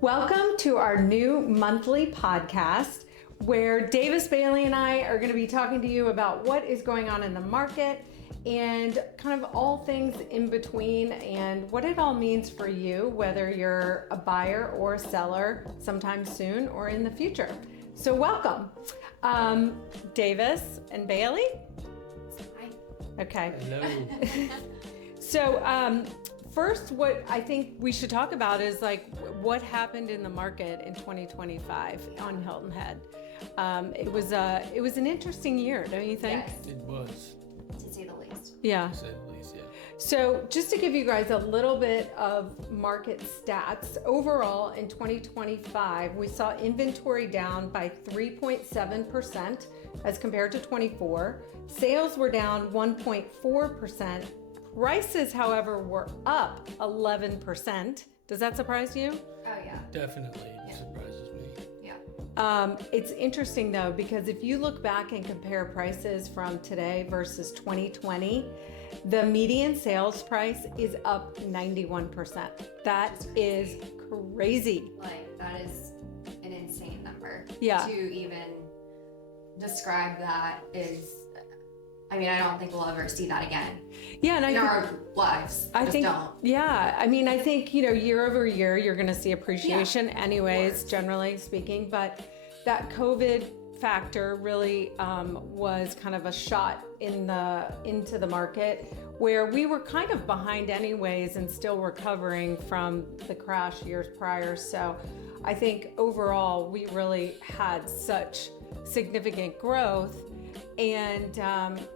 Welcome to our new monthly podcast where Davis Bailey and I are going to be talking to you about what is going on in the market and kind of all things in between and what it all means for you, whether you're a buyer or a seller sometime soon or in the future. So welcome, Davis and Bailey. Hi. Okay. Hello. So first, what I think we should talk about is like what happened in the market in 2025 on Hilton Head. It was an interesting year, don't you think? Yes, It was, to say the least. Yeah. to say the least, yeah. So just to give you guys a little bit of market stats, overall in 2025, we saw inventory down by 3.7% as compared to 24. Sales were down 1.4%. Prices, however, were up 11%. Does that surprise you? Oh, yeah. Definitely it surprises me. Yeah. It's interesting though, because if you look back and compare prices from today versus 2020, the median sales price is up 91%. That is crazy. Like, that is an insane number. Yeah. To even describe that is, I mean, I don't think we'll ever see that again Yeah, and in our lives. I Just think, don't. yeah, I mean, I think, year over year, you're going to see appreciation Yeah, anyways, course. generally speaking, but that COVID factor really was kind of a shot into the market where we were kind of behind anyways and still recovering from the crash years prior. So I think overall, we really had such significant growth. And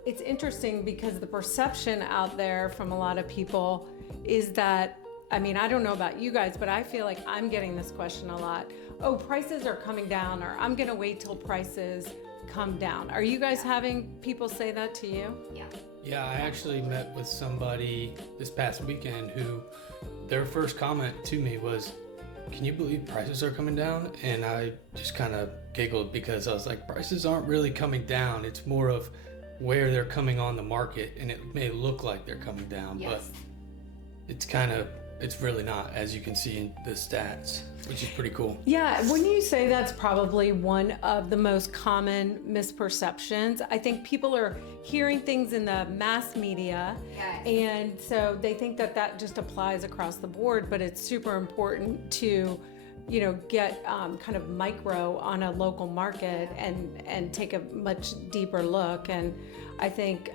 it's interesting because the perception out there from a lot of people is that, I mean, I don't know about you guys, but I feel like I'm getting this question a lot. Oh, prices are coming down, or I'm going to wait till prices come down. Are you guys having people say that to you? Yeah. Yeah, I actually met with somebody this past weekend who their first comment to me was, "Can you believe prices are coming down?" And I just kind of giggled because I was like, prices aren't really coming down. It's more of where they're coming on the market, and it may look like they're coming down, Yes. but it's really not, as you can see in the stats, which is pretty cool. Yeah, wouldn't you say that's probably one of the most common misperceptions? I think people are hearing things in the mass media, Yes. and so they think that just applies across the board, but it's super important to, get kind of micro on a local market and take a much deeper look. And I think,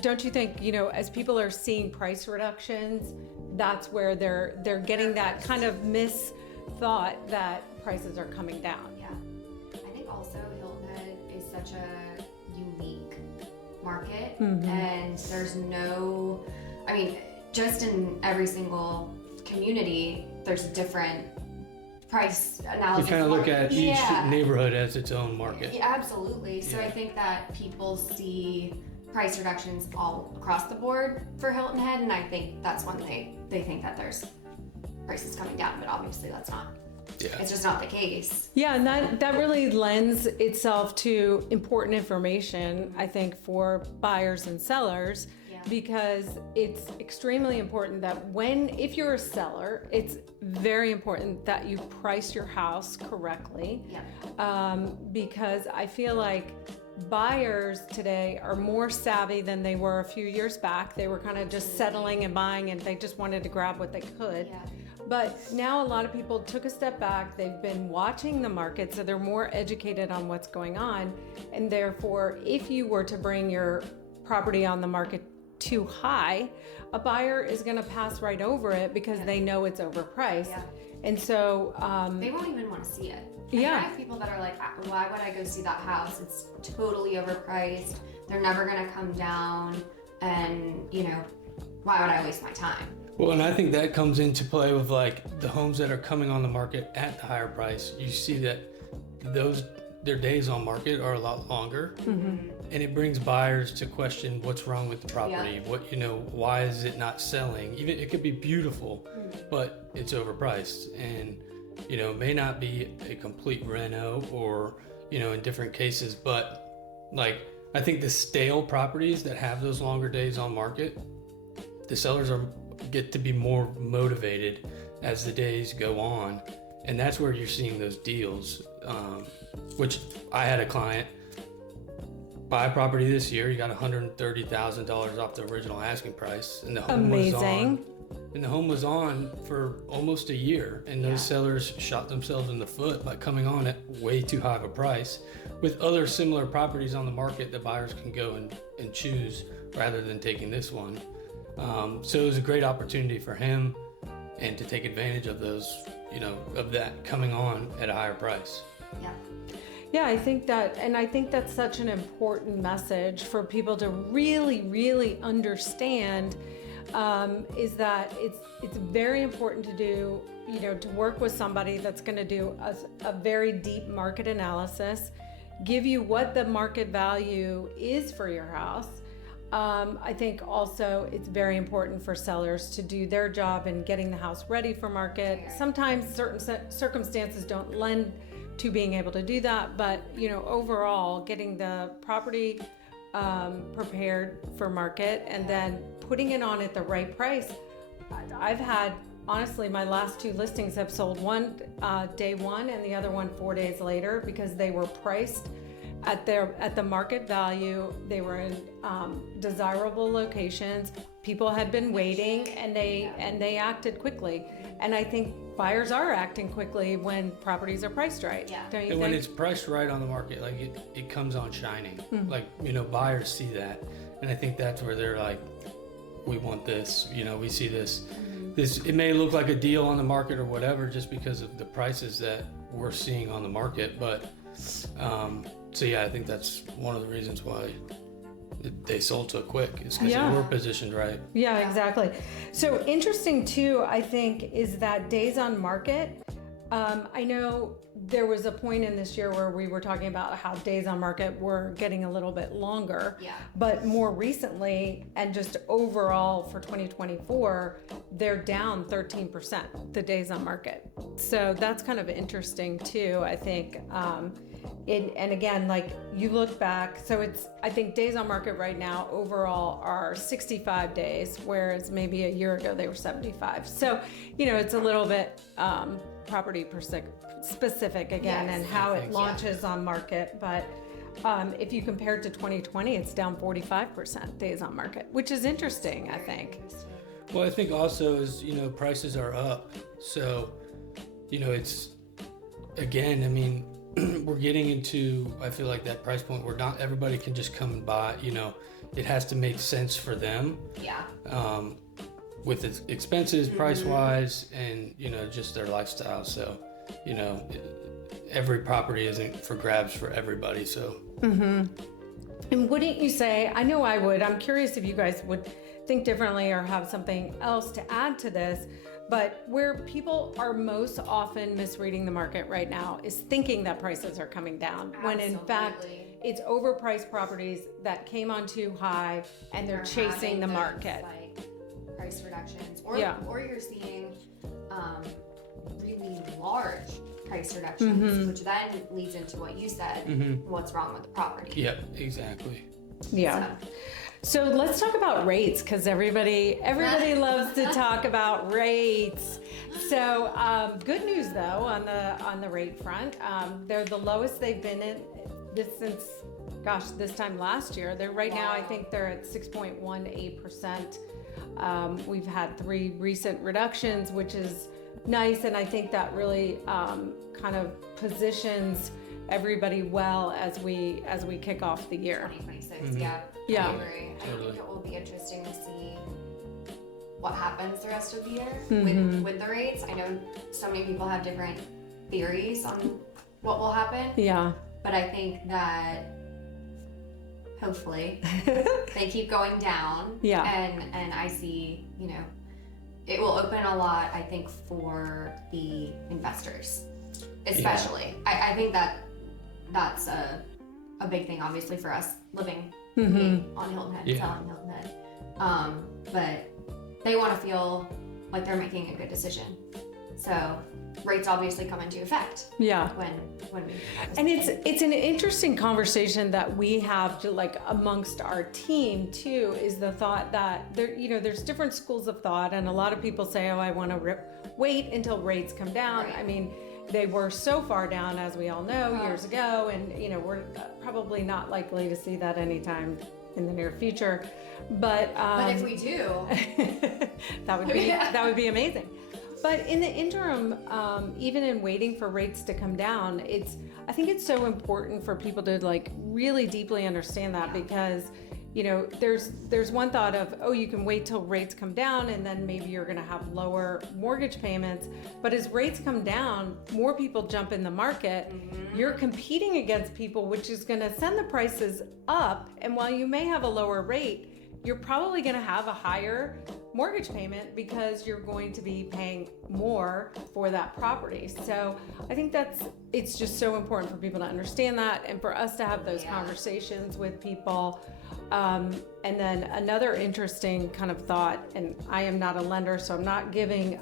don't you think, as people are seeing price reductions, that's where they're getting that kind of misthought that prices are coming down. Yeah. I think also Hilton Head is such a unique market, and there's no, I mean, just in every single community, there's a different price analysis. You kind of look at each Yeah. neighborhood as its own market. Yeah, absolutely. So Yeah. I think that people see price reductions all across the board for Hilton Head, and I think that's when they think that there's prices coming down, but obviously that's not. Yeah. It's just not the case. Yeah, and that really lends itself to important information, I think, for buyers and sellers, Yeah. because it's extremely important that if you're a seller, it's very important that you price your house correctly. Yeah. Because I feel like buyers today are more savvy than they were a few years back. They were kind of just settling and buying, and they just wanted to grab what they could. Yeah. But now a lot of people took a step back. They've been watching the market, so they're more educated on what's going on. And therefore, if you were to bring your property on the market too high, a buyer is going to pass right over it because they know it's overpriced. Yeah. And so, They won't even want to see it. Yeah. I have people that are like, why would I go see that house? It's totally overpriced. They're never going to come down. And, why would I waste my time? Well, and I think that comes into play with like the homes that are coming on the market at the higher price. You see that their days on market are a lot longer, and it brings buyers to question what's wrong with the property. Yeah. Why is it not selling? Even it could be beautiful, but it's overpriced, and it may not be a complete reno or in different cases, but like I think the stale properties that have those longer days on market, the sellers get to be more motivated as the days go on And that's where you're seeing those deals, which I had a client buy a property this year. He got $130,000 off the original asking price, and the home was on for almost a year. And those sellers shot themselves in the foot by coming on at way too high of a price, with other similar properties on the market that buyers can go and choose rather than taking this one. So it was a great opportunity for him, and to take advantage of those, of that coming on at a higher price. Yeah. Yeah, I think that's such an important message for people to really, really understand, is that it's very important to do, to work with somebody that's going to do a very deep market analysis, give you what the market value is for your house. I think also it's very important for sellers to do their job in getting the house ready for market. Sometimes certain circumstances don't lend to being able to do that, but overall getting the property prepared for market and then putting it on at the right price. I've had, honestly, my last 2 listings have sold, one day one and the other one 4 days later, because they were priced at the market value. They were in desirable locations. People had been waiting, and they acted quickly. And I think buyers are acting quickly when properties are priced right. Yeah. Don't you And think? when it's priced right on the market, like it comes on shining. Like, buyers see that, and I think that's where they're like, we want this. We see this. This, it may look like a deal on the market or whatever, just because of the prices that we're seeing on the market, but. So yeah, I think that's one of the reasons why they sold so quick. It's because they were positioned right. Yeah, exactly. So interesting too, I think, is that days on market. I know there was a point in this year where we were talking about how days on market were getting a little bit longer. Yeah. But more recently, and just overall for 2024, they're down 13%, the days on market. So that's kind of interesting too, I think. And again, like, you look back, so I think days on market right now overall are 65 days, whereas maybe a year ago they were 75. So, it's a little bit property specific again, and how it launches on market. But if you compare it to 2020, it's down 45% days on market, which is interesting, I think. Well, I think also is, prices are up. So, it's, again, we're getting into, I feel like, that price point where not everybody can just come and buy. It has to make sense for them. Yeah. With its expenses, price-wise, and just their lifestyle. So, every property isn't for grabs for everybody. So. And wouldn't you say? I know I would. I'm curious if you guys would think differently or have something else to add to this. But where people are most often misreading the market right now is thinking that prices are coming down, when in fact it's overpriced properties that came on too high, and they're chasing the market. Like price reductions, or you're seeing really large price reductions, which then leads into what you said. What's wrong with the property? Yep, exactly. Yeah. So let's talk about rates, because everybody loves to talk about rates. So good news though on the rate front. They're the lowest they've been since this time last year. They're right now, I think they're at 6.18%. We've had 3 recent reductions, which is nice, and I think that really kind of positions everybody well as we kick off the year. 2026, yeah. Yeah. I agree. I think it will be interesting to see what happens the rest of the year with the rates. I know so many people have different theories on what will happen. Yeah. But I think that hopefully they keep going down. Yeah. And I see, it will open a lot, I think, for the investors, especially. Yeah. I think that's a big thing, obviously, for us living on Hilton Head, selling Hilton Head. But they want to feel like they're making a good decision. So rates obviously come into effect. Yeah. When we. And it's an interesting conversation that we have to, like, amongst our team too, is the thought that there's different schools of thought, and a lot of people say, oh, I want to wait until rates come down. Right. I mean, they were so far down, as we all know, years ago, and we're probably not likely to see that anytime in the near future. But if we do, that would be amazing. But in the interim, even in waiting for rates to come down, I think it's so important for people to like really deeply understand that, because there's one thought of, oh, you can wait till rates come down and then maybe you're going to have lower mortgage payments. But as rates come down, more people jump in the market. You're competing against people, which is going to send the prices up. And while you may have a lower rate, you're probably going to have a higher mortgage payment because you're going to be paying more for that property. So I think it's just so important for people to understand that, and for us to have those conversations with people. And then another interesting kind of thought, and I am not a lender, so I'm not giving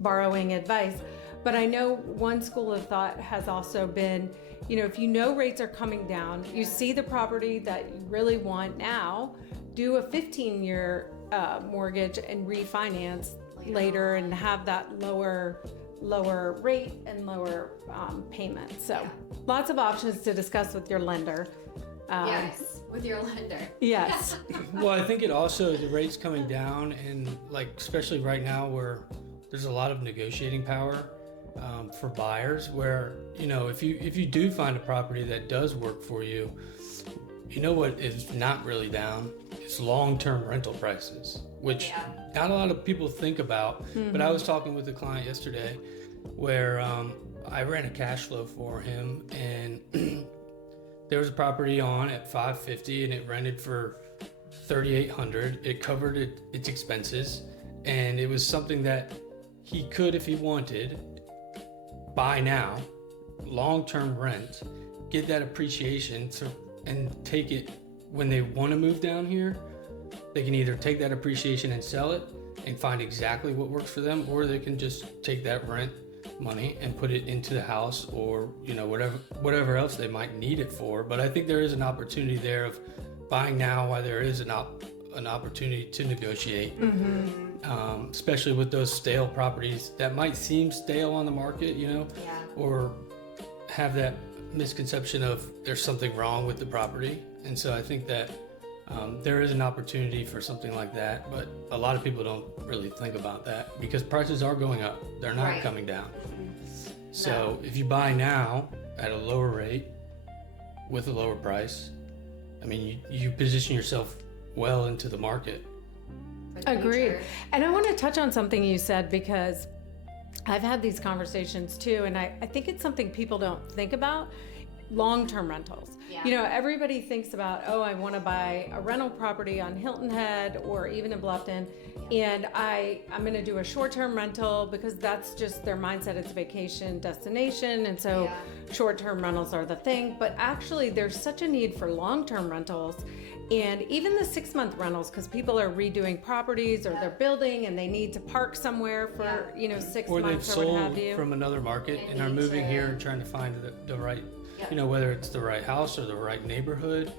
borrowing advice, but I know one school of thought has also been, if rates are coming down, you see the property that you really want now, do a 15-year mortgage and refinance later and have that lower rate and lower payment. So lots of options to discuss with your lender. Yes, with your lender. Yes. Well, I think it also, the rates coming down, and like especially right now where there's a lot of negotiating power for buyers, where if you do find a property that does work for you, what is not really down is long-term rental prices, which not a lot of people think about. But I was talking with a client yesterday where I ran a cash flow for him, and there was a property on at $550 and it rented for $3,800. It covered its expenses, and it was something that he could, if he wanted, buy now, long-term rent, get that appreciation and take it when they want to move down here. They can either take that appreciation and sell it and find exactly what works for them, or they can just take that rent money and put it into the house, or whatever else they might need it for. But I think there is an opportunity there of buying now while there is an opportunity to negotiate, especially with those stale properties that might seem stale on the market, or have that misconception of there's something wrong with the property. And so I think that there is an opportunity for something like that, but a lot of people don't really think about that because prices are going up. They're not coming down. So if you buy now at a lower rate with a lower price, I mean, you position yourself well into the market. Agreed. And I want to touch on something you said, because I've had these conversations too, and I think it's something people don't think about. Long-term rentals. Everybody thinks about, I want to buy a rental property on Hilton Head or even in Bluffton, and I'm going to do a short-term rental because that's just their mindset. It's a vacation destination, and so short-term rentals are the thing. But actually, there's such a need for long-term rentals, and even the 6-month rentals, because people are redoing properties or they're building and they need to park somewhere for 6 or months they've or what have sold you. from another market and are moving here and trying to find the right, whether it's the right house or the right neighborhood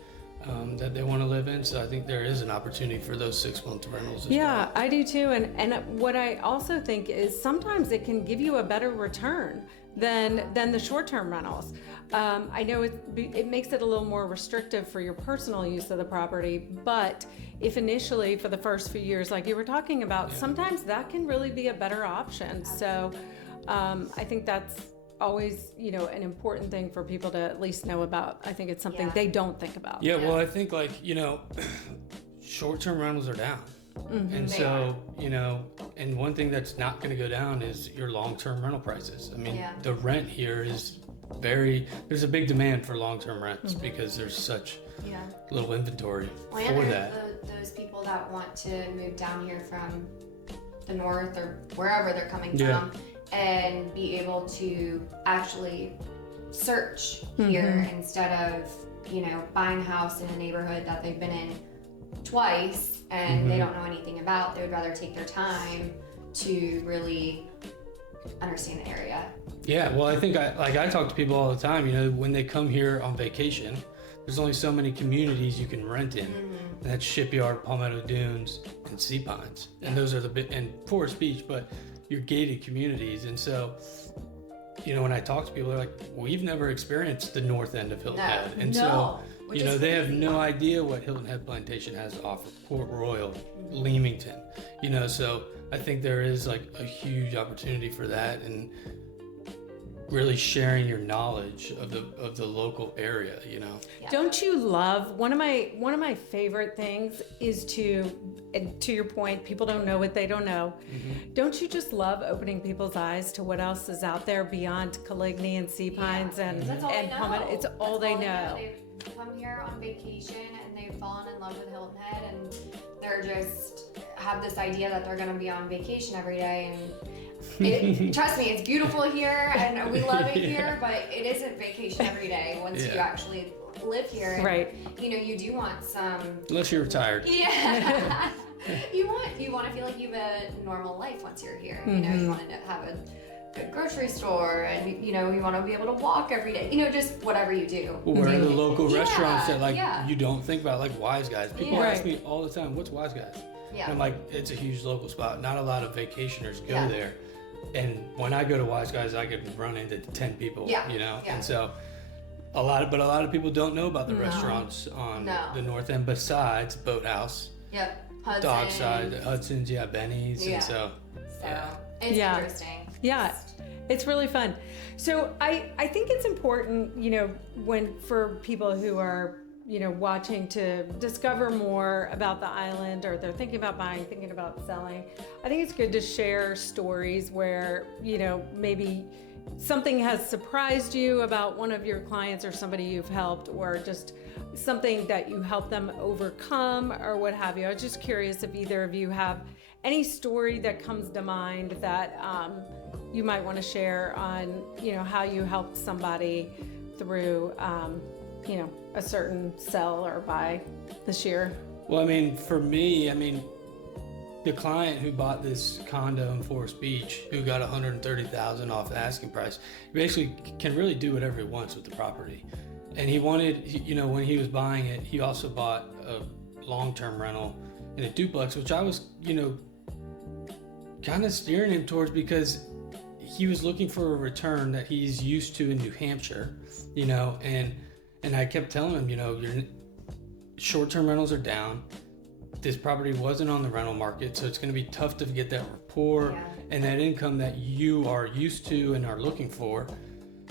that they want to live in. So I think there is an opportunity for those 6-month rentals as well. I do too. And what I also think is sometimes it can give you a better return than the short-term rentals. I know it makes it a little more restrictive for your personal use of the property, but if initially for the first few years, like you were talking about, sometimes that can really be a better option. So I think that's always, an important thing for people to at least know about. I think it's something they don't think about. Well, I think short-term rentals are down. And so, and one thing that's not going to go down is your long-term rental prices. I mean, the rent here is there's a big demand for long-term rents because there's such little inventory for that. Those people that want to move down here from the north or wherever they're coming from and be able to actually search here instead of, buying a house in a neighborhood that they've been in twice and they don't know anything about. They would rather take their time to really understand the area. Yeah, well, I think I talk to people all the time, when they come here on vacation, there's only so many communities you can rent in. And that's Shipyard, Palmetto Dunes, and Sea Pines. And those are and Forest Beach, but your gated communities. And so when I talk to people, they're like, we've never experienced the north end of Hilton No. Head. And No. so, they have no idea what Hilton Head Plantation has to offer. Port Royal, Leamington, so I think there is like a huge opportunity for that, and really sharing your knowledge of the local area, Yeah. Don't you love, one of my favorite things is and to your point, people don't know what they don't know. Mm-hmm. Don't you just love opening people's eyes to what else is out there beyond Coligny and Sea Pines and That's all they know. Palmetto? It's all they know. They've come here on vacation and they've fallen in love with Hilton Head, and they're just have this idea that they're going to be on vacation every day. And trust me, it's beautiful here and we love it here, but it isn't vacation every day once you actually live here. And, Right. You do want some. Unless you're retired. Yeah. you want to feel like you have a normal life once you're here. You want to have a good grocery store, and you want to be able to walk every day. Just whatever you do. Well, we're in the local Yeah, restaurants that yeah. you don't think about, like Wise Guys. People Yeah. ask me all the time, what's Wise Guys? Yeah. And I'm like, it's a huge local spot. Not a lot of vacationers go Yeah. there. And when I go to Wise Guys, I could run into 10 people, Yeah. Yeah. And so a lot of people don't know about the restaurants on the north end besides Boathouse, Yep. Hudson. Dockside, Hudson's, Benny's. Yeah. And so It's Yeah. interesting. Yeah, it's really fun. So I think it's important, for people who are, watching to discover more about the island, or they're thinking about buying, thinking about selling. I think it's good to share stories where, maybe something has surprised you about one of your clients or somebody you've helped, or just something that you help them overcome or what have you. I was just curious if either of you have any story that comes to mind that you might want to share on, how you helped somebody through, a certain sell or buy this year. Well, for me, the client who bought this condo in Forest Beach, who got $130,000 off the asking price, basically can really do whatever he wants with the property. And he wanted, when he was buying it, he also bought a long-term rental in a duplex, which I was, kind of steering him towards, because he was looking for a return that he's used to in New Hampshire, and I kept telling him, your short-term rentals are down. This property wasn't on the rental market, so it's going to be tough to get that rapport and that income that you are used to and are looking for.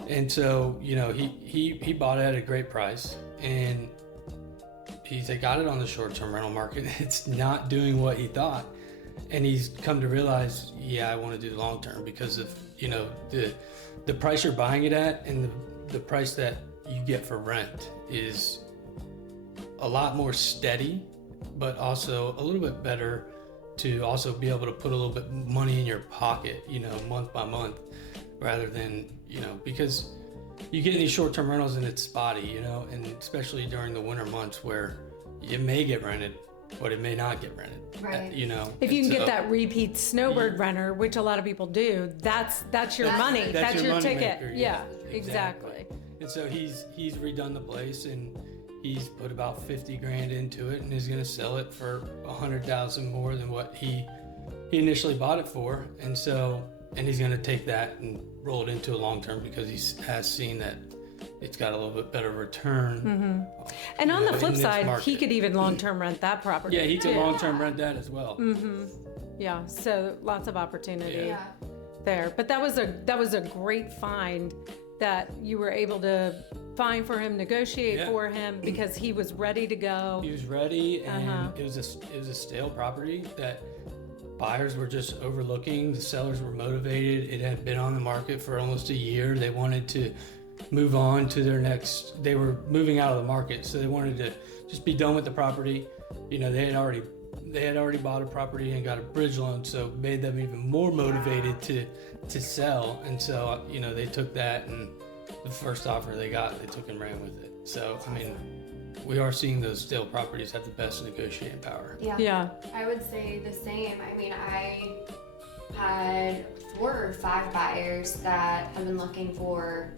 And so, he bought it at a great price, and he's got it on the short-term rental market. It's not doing what he thought. And he's come to realize, I want to do the long-term because of, the price you're buying it at, and the price that you get for rent is a lot more steady, but also a little bit better to also be able to put a little bit money in your pocket, month by month, rather than, because you get these short-term rentals and it's spotty, and especially during the winter months where it may get rented, but it may not get rented. Right. If you can get that repeat snowbird renter, which a lot of people do, that's your money. That's your money ticket. maker, Yeah, exactly. And so he's redone the place, and he's put about 50 grand into it, and he's going to sell it for 100,000 more than what he initially bought it for. And so, and he's going to take that and roll it into a long-term, because he has seen that it's got a little bit better return. Mm-hmm. And on the flip side, market. he could even long-term rent that property. Yeah, he could long-term rent that as well. Mm-hmm. Yeah, so lots of opportunity Yeah. there. But that was a great find that you were able to find for him, negotiate for him, because he was ready to go. He was ready, and it was a stale property that buyers were just overlooking. The sellers were motivated. It had been on the market for almost a year. They wanted to move on to their next. They were moving out of the market, so they wanted to just be done with the property. They had already bought a property and got a bridge loan, so it made them even more motivated to sell. And so they took that, and the first offer they got, they took and ran with it. So we are seeing those stale properties have the best negotiating power. Yeah. I would say the same. I had 4 or 5 buyers that have been looking for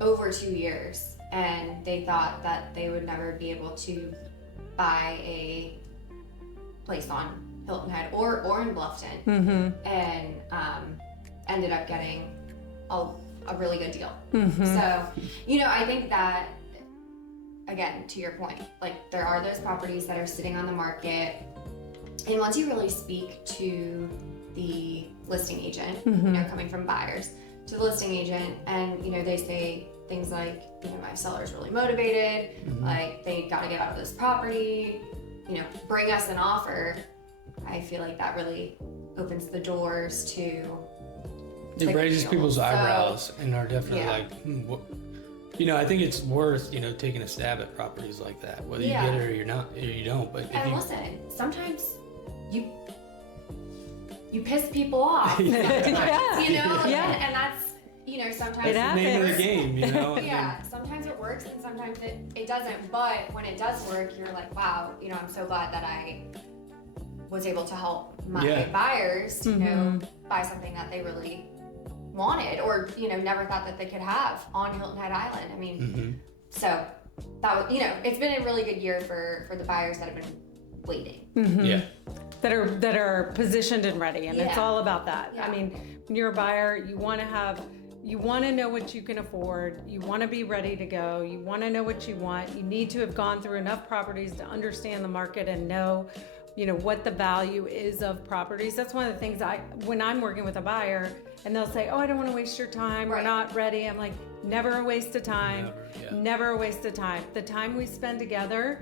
over 2 years, and they thought that they would never be able to buy a place on Hilton Head or in Bluffton, Mm-hmm. and ended up getting a really good deal. So, you know, I think that, again, to your point, like there are those properties that are sitting on the market, and once you really speak to the listing agent, you know, coming from buyers to the listing agent, and you know, they say things like, you know, my seller's really motivated, like they got to get out of this property, you know, bring us an offer. I feel like that really opens the doors to It raises people's eyebrows and are definitely like, what? You know, I think it's worth, you know, taking a stab at properties like that, whether you get it or you're not, or you don't. But if listen, sometimes you piss people off, you know, and that's, you know, sometimes it happens. The name of the game, you know. Sometimes it works and sometimes it doesn't. But when it does work, you're like, wow, you know, I'm so glad that I was able to help my buyers, you know, buy something that they really wanted, or you know, never thought that they could have on Hilton Head Island. I mean, so that was, you know, it's been a really good year for the buyers that have been waiting. That are positioned and ready, and it's all about that. I mean, when you're a buyer, you want to know what you can afford. You want to be ready to go. You want to know what you want. You need to have gone through enough properties to understand the market and know, you know, what the value is of properties. That's one of the things when I'm working with a buyer and they'll say, oh, I don't want to waste your time. We're not ready. I'm like, never a waste of time. Never a waste of time. The time we spend together,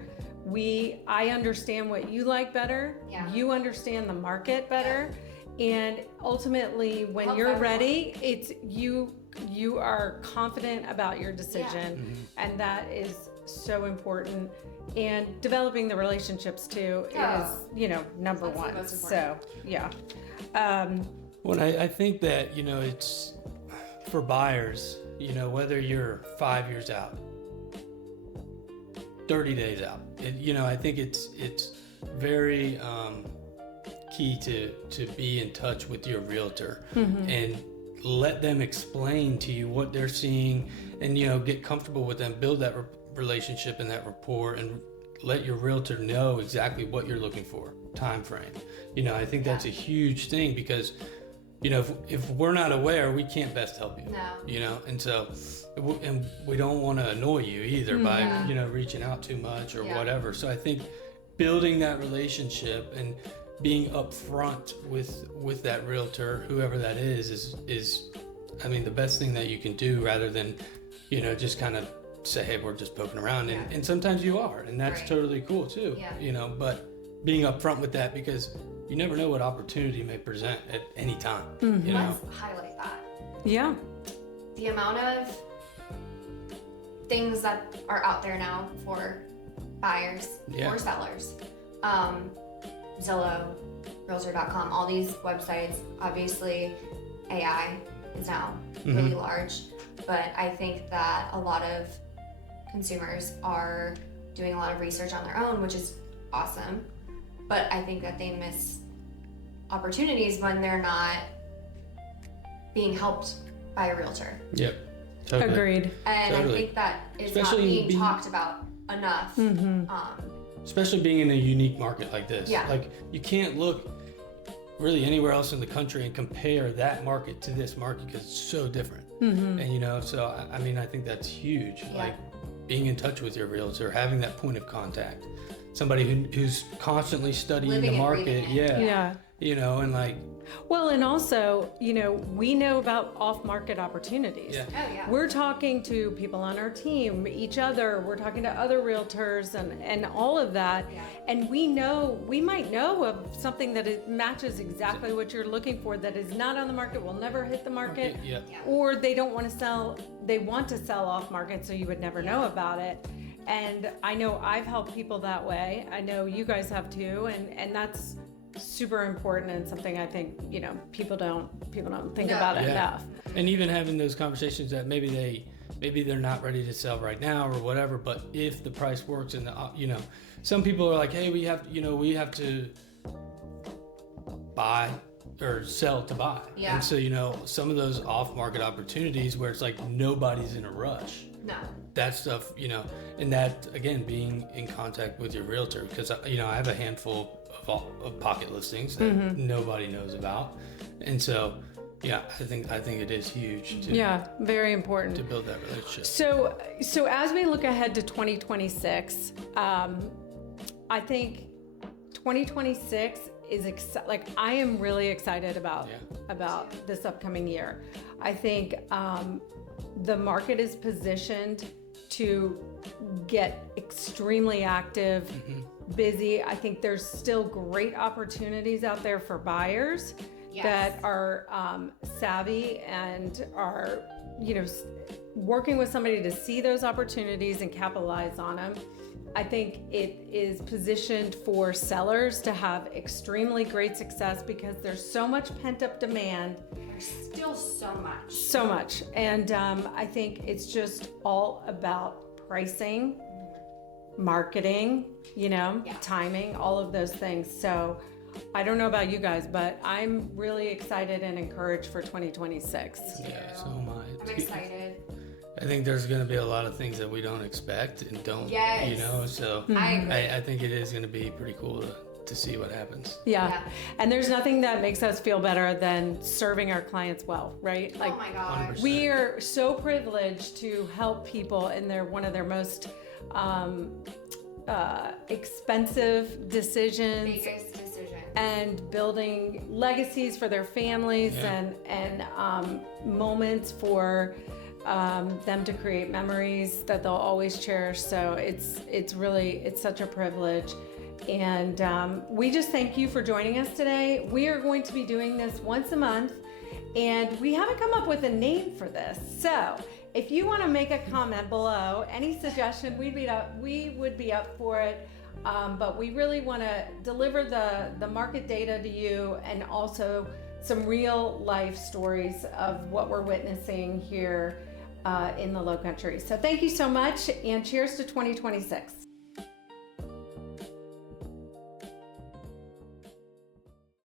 I understand what you like better. You understand the market better. And ultimately, when you're ready, it's you are confident about your decision. And that is so important. And developing the relationships too is, you know, number one. So, Well, I think that, you know, it's for buyers, you know, whether you're 5 years out, 30 days out, you know, I think it's very key to be in touch with your realtor and let them explain to you what they're seeing, and, you know, get comfortable with them, build that relationship and that rapport, and let your realtor know exactly what you're looking for, time frame. You know, I think that's a huge thing, because, you know, if we're not aware, we can't best help you. You know, and so, and we don't want to annoy you either by, you know, reaching out too much or whatever. So I think building that relationship and being upfront with that realtor, whoever that is I mean, the best thing that you can do, rather than, you know, just kind of say, hey, we're just poking around. And sometimes you are, and that's totally cool too. You know, but being upfront with that, because you never know what opportunity may present at any time. You know? Let's highlight that. The amount of things that are out there now for buyers or sellers. Zillow, Realtor.com, all these websites. Obviously, AI is now really large, but I think that a lot of consumers are doing a lot of research on their own, which is awesome. But I think that they miss opportunities when they're not being helped by a realtor. Totally. Agreed. And I think that is not being talked about enough. Especially being in a unique market like this. Like, you can't look really anywhere else in the country and compare that market to this market, because it's so different. And, you know, so I mean, I think that's huge. Like, being in touch with your realtor, having that point of contact, somebody who's constantly studying the market. You know, and like, well, and also, you know, we know about off-market opportunities. We're talking to people on our team, each other, we're talking to other realtors and all of that. And we might know of something that matches exactly what you're looking for, that is not on the market, will never hit the market, or they don't want to sell, they want to sell off-market, so you would never know about it. And I know I've helped people that way. I know you guys have too, and that's super important, and something I think, you know, people don't think about it enough. And even having those conversations that maybe they're not ready to sell right now or whatever, but if the price works, and you know, some people are like, hey, we have to buy or sell to buy. And so, you know, some of those off-market opportunities where it's like nobody's in a rush. That stuff, you know, and that, again, being in contact with your realtor, because, you know, I have a handful of pocket listings that nobody knows about. And so Yeah, I think it is huge to Yeah, very important. to build that relationship. So as we look ahead to 2026, I think 2026 is like I am really excited about this upcoming year. I think the market is positioned to get extremely active, busy. I think there's still great opportunities out there for buyers that are savvy and are, working with somebody to see those opportunities and capitalize on them. I think it is positioned for sellers to have extremely great success because there's so much pent-up demand. There's still so much. So much. And I think it's just all about pricing, marketing, timing, all of those things. So I don't know about you guys, but I'm really excited and encouraged for 2026. Yeah, so am I. I'm excited. I think there's going to be a lot of things that we don't expect and don't, so I agree. I think it is going to be pretty cool to see what happens. Yeah. And there's nothing that makes us feel better than serving our clients well, right? Oh my gosh. 100%. We are so privileged to help people in one of their most expensive decisions. Biggest decision. And building legacies for their families and moments for them to create memories that they'll always cherish. So it's such a privilege. And we just thank you for joining us today. We are going to be doing this once a month, and we haven't come up with a name for this. So if you want to make a comment below, any suggestion, we would be up for it. But we really want to deliver the market data to you and also some real life stories of what we're witnessing here in the Low Country. So thank you so much, and cheers to 2026.